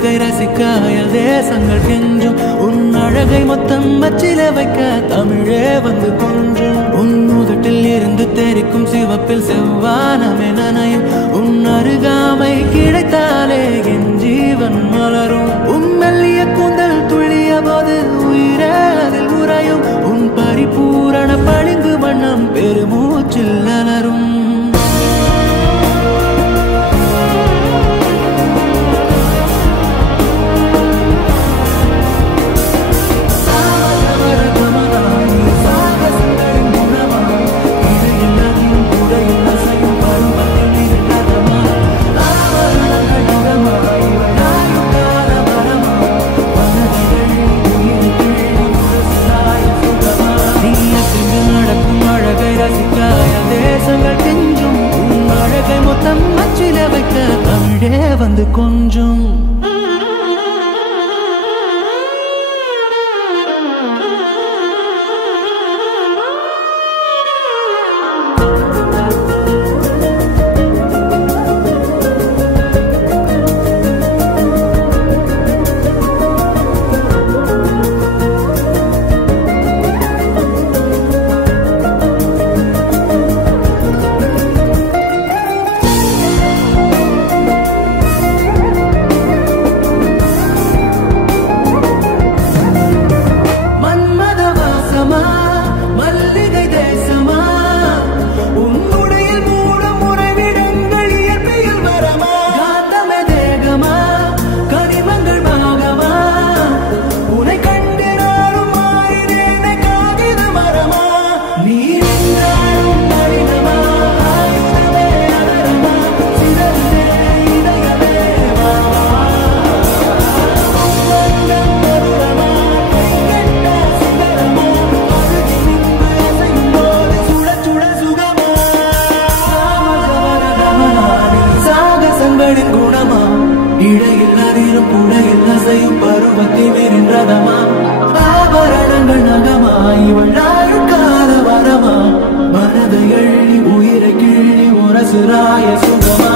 அழகை ரசிக்க அயல் தேசங்கள் கெஞ்சும் உன் அழகை மொத்தம் அச்சில வைக்க தமிழே வந்து கொஞ்சும் உன் உதட்டில் இருந்து தெரிக்கும் சிவப்பில் செவ்வானமே நனையும் உன் அருகாமை கிடைத்தாலே என் ஜீவன் மலரும் உன் மெல்லிய கூந்தல் துள்ளிய போது உயிரே அதில் உறையும் உன் பரிபூரண பளிங்கு வண்ணம் பெருமூச்சில் அலரும் வந்து கொஞ்சம் உயிரை கிள்ளி உரசுராய சுகமா